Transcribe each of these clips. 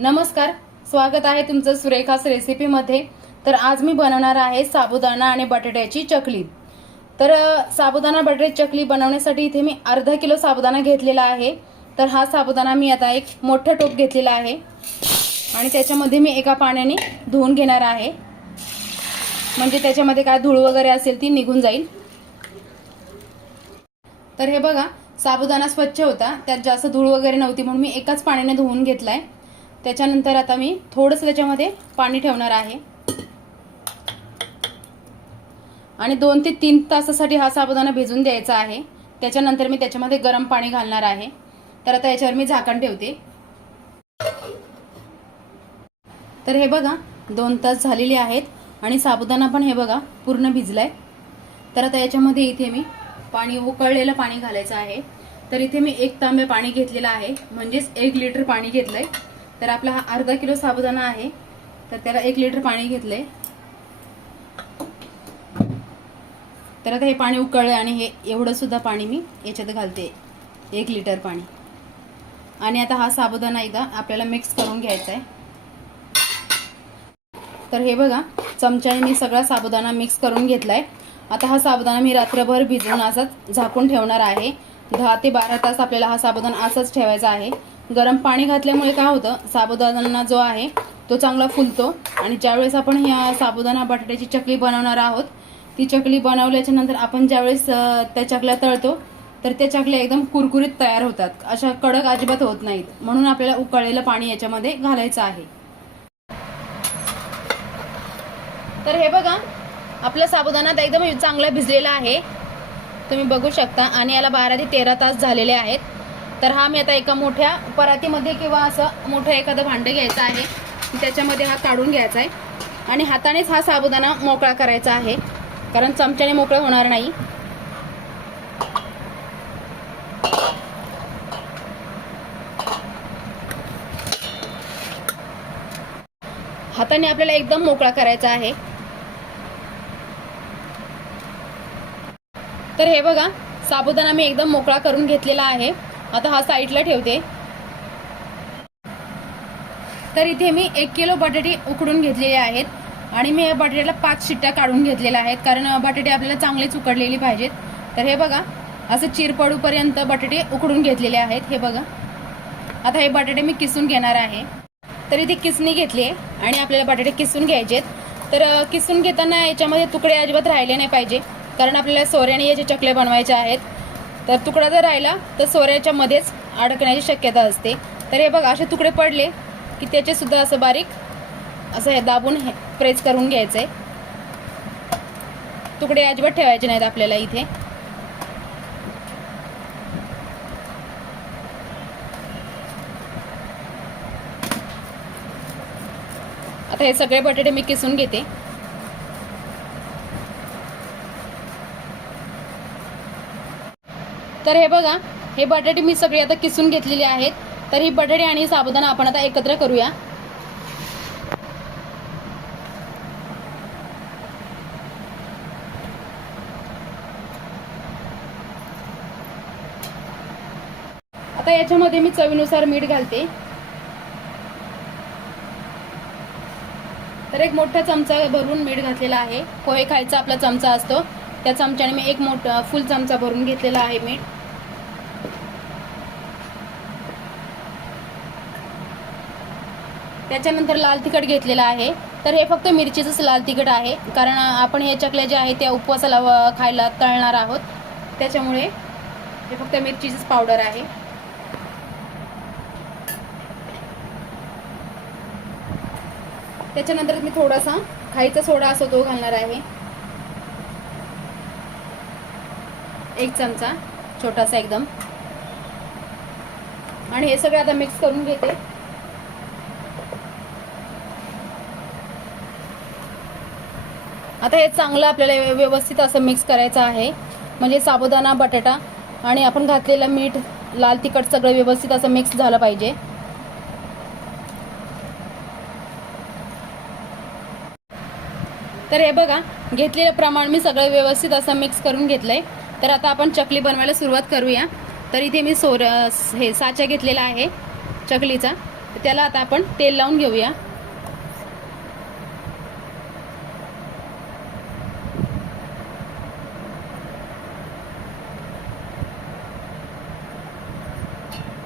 नमस्कार स्वागत आहे तुमचं सुरेखास रेसिपीमध्ये. तर आज मी बनवणार आहे साबुदाणा आणि बटाट्याची चकली. तर साबुदाणा बटाट्याची चकली बनवण्यासाठी इथे मी अर्धा किलो साबुदाणा घेतलेला आहे. तर हा साबुदाणा मी आता एक मोठं टोप घेतलेला आहे. आणि त्याच्यामध्ये मी एका पाण्याने धुवून घेणार आहे. म्हणजे त्याच्यामध्ये काय धूळ वगैरे असेल ती निघून जाईल. तर हे बघा साबुदाणा स्वच्छ होता. त्यात जास्त धूळ वगैरे नव्हती म्हणून मी एकाच पाण्याने धुवून घेतला आहे त्याच्यानंतर आता मी थोडंसं त्याच्यामध्ये पाणी ठेवणार आहे. आणि दोन ते तीन तासासाठी हा साबुदाणा भिजून द्यायचा आहे. त्याच्यानंतर मी त्याच्यामध्ये गरम पाणी घालणार आहे. तर आता याच्यावर मी झाकण ठेवते. तर हे बघा दोन तास झालेले आहेत आणि साबुदाणा पण हे बघा पूर्ण भिजलाय. तर आता याच्यामध्ये इथे मी पाणी उकळलेलं पाणी घालायचं आहे. तर इथे मी एक तांबे पाणी घेतलेलं आहे. म्हणजेच एक लिटर पाणी घेतलंय. तर आपला हा अर्धा किलो साबुदाणा आहे. तर त्याला एक लिटर पाणी घेतलंय. तर आता हे पाणी उकळलं आणि हे एवढं सुद्धा पाणी मी याच्यात घालते. एक लिटर पाणी. आणि आता हा साबुदाणा एकदा आपल्याला मिक्स करून घ्यायचा आहे तर हे बघा चमच्याने मी सगळा साबुदाणा मिक्स करून घेतलाय. आता हा साबुदाणा मी रात्रभर भिजवून असाच झाकून ठेवणार आहे. दहा ते बारा तास आपल्याला हा साबुदाणा असाच ठेवायचा आहे. गरम पाणी घातल्यामुळे काय होतं साबुदाणा जो आहे तो चांगला फुलतो. आणि ज्यावेळेस आपण ह्या साबुदाणा बटाट्याची चकली बनवणार आहोत ती चकली बनवल्याच्या नंतर आपण ज्यावेळेस त्या चकल्या तळतो तर त्या चकल्या एकदम कुरकुरीत तयार होतात. अशा कडक अजिबात होत नाहीत. म्हणून आपल्याला उकळलेलं पाणी याच्यामध्ये घालायचं आहे. तर हे बघा आपला साबुदाणा एकदम चांगला भिजलेला आहे. तुम्ही बघू शकता. आणि याला बारा ते तेरा तास झालेले आहेत. तर हा मी आता एका मोठ्या परातीमध्ये किंवा असं मोठं एखादं भांडं घ्यायचं आहे त्याच्यामध्ये हा काढून घ्यायचा आहे. आणि हातानेच हा साबुदाणा मोकळा करायचा आहे कारण चमच्याने मोकळा होणार नाही. हाताने आपल्याला एकदम मोकळा करायचा आहे. तर हे बघा साबुदाणा मी एकदम मोकळा करून घेतलेला आहे. आता हा साईडला ठेवते. तर इथे मी एक किलो बटाटे उकडून घेतलेले आहेत आणि मी या बटाट्याला पाच शिट्ट्या काढून घेतलेल्या आहेत. कारण बटाटे आपल्याला चांगलेच उकडलेले पाहिजेत. तर हे बघा असं चिरपडूपर्यंत बटाटे उकडून घेतलेले आहेत. हे बघा. आता हे बटाटे मी किसून घेणार आहे. तर इथे किसणी घेतली आहे आणि आपल्याला बटाटे किसून घ्यायचेत. तर किसून घेताना याच्यामध्ये तुकडे अजिबात राहिले नाही पाहिजे. कारण आपल्याला सोऱ्याने याचे चकले बनवायचे आहेत. तर तुकडा जर राहिला तर सोऱ्याच्या मध्येच अडकण्याची शक्यता असते. तर हे बघा असे तुकडे पडले की त्याचे सुद्धा असं बारीक असं हे दाबून हे प्रेस करून घ्यायचं आहे तुकडे अजिबात ठेवायचे नाहीत आपल्याला इथे. आता हे सगळे बटाटे मी किसून घेते. तर हे बघा हे बटाटे मी सगळी आता किसून घेतलेली आहेत. तर ही बटाटे आणि साबुदाणा आपण आता एकत्र करूया. आता याच्यामध्ये मी चवीनुसार मीठ घालते. तर एक मोठा चमचा भरून मीठ घातलेला आहे. पोहे खायचा आपला चमचा असतो. त्या चमच्याने मी एक मोठा फुल चमचा भरून घेतलेला आहे मीठ. त्याच्यानंतर लाल तिखट घेतलेलं आहे. तर हे फक्त मिरचीचंच लाल तिखट आहे. कारण आपण हे चकल्या ज्या आहेत त्या उपवासाला खायला तळणार आहोत. त्याच्यामुळे हे फक्त मिरचीचंच पावडर आहे. त्याच्यानंतर मी थोडासा खायचा सोडा असो तो घालणार आहे. एक चमचा छोटासा एकदम. आणि हे सगळं आता मिक्स करून घेते. आता हे चांगलं आपल्याला व्यवस्थित असं मिक्स करायचं आहे. म्हणजे साबुदाणा बटाटा आणि आपण घातलेलं मीठ लाल तिखट सगळं व्यवस्थित असं मिक्स झालं पाहिजे. तर हे बघा घेतलेलं प्रमाण मी सगळं व्यवस्थित असं मिक्स करून घेतलंय. तर आता आपण चकली बनवायला सुरुवात करूया. तर इथे मी सोर हे साचा घेतलेला आहे चकलीचा. त्याला आता आपण तेल लावून घेऊया.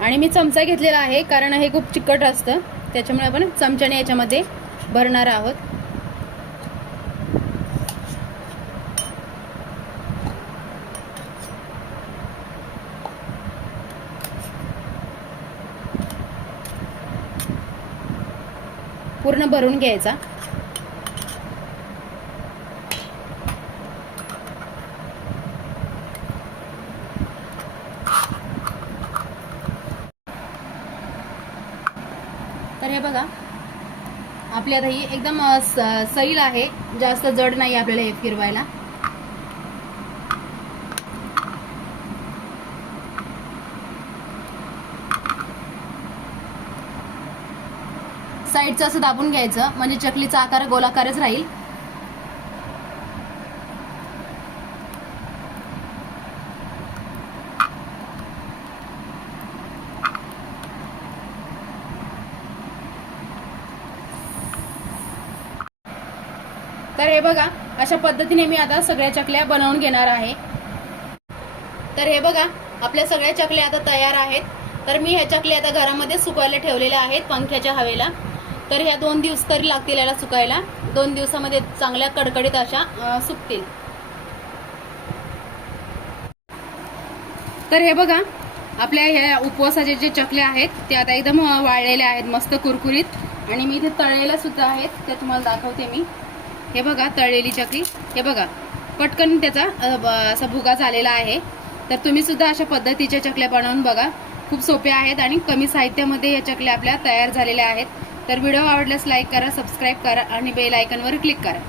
आणि मी चमचा घेतलेला आहे कारण हे खूप चिकट असतं. त्याच्यामुळे आपण चमच्याने याच्यामध्ये भरणार आहोत. पूर्ण भरून घ्यायचा. तर हे बघा. आपली आता ही एकदम सैल आहे. जास्त जड नाही आपल्याला हे फिरवायला. साईडचं असं दाबून घ्यायचं. म्हणजे चकलीचा आकार गोलाकारच राहील. तर हे बघा अशा पद्धतीने मी आता सगळ्या चकल्या बनवून घेणार आहे. तर हे बघा आपल्या सगळ्या चकल्या आता तयार आहेत. तर मी ह्या चकल्या आता घरामध्ये सुकायला ठेवलेल्या आहेत पंख्याच्या हवेला. तर ह्या दोन दिवस तरी लागतील याला सुकायला. दोन दिवसामध्ये चांगल्या कडकडीत अशा सुकतील. तर हे बघा आपल्या ह्या उपवासाचे जे चकल्या आहेत ते आता एकदम वाळलेले वाळलेल्या आहेत मस्त कुरकुरीत. आणि मी इथे तळलेल्या सुद्धा आहेत ते तुम्हाला दाखवते मी. हे बघा तळलेली चकली. हे बघा पटकन त्याचा असा भुगा झालेला आहे. तर तुम्ही सुद्धा अशा पद्धतीच्या चकल्या बनवून बघा. खूप सोप्या आहेत आणि कमी साहित्यामध्ये या चकल्या आपल्या तयार झालेल्या आहेत. तर व्हिडिओ आवडल्यास लाईक करा सबस्क्राईब करा आणि बेल आयकनवर क्लिक करा.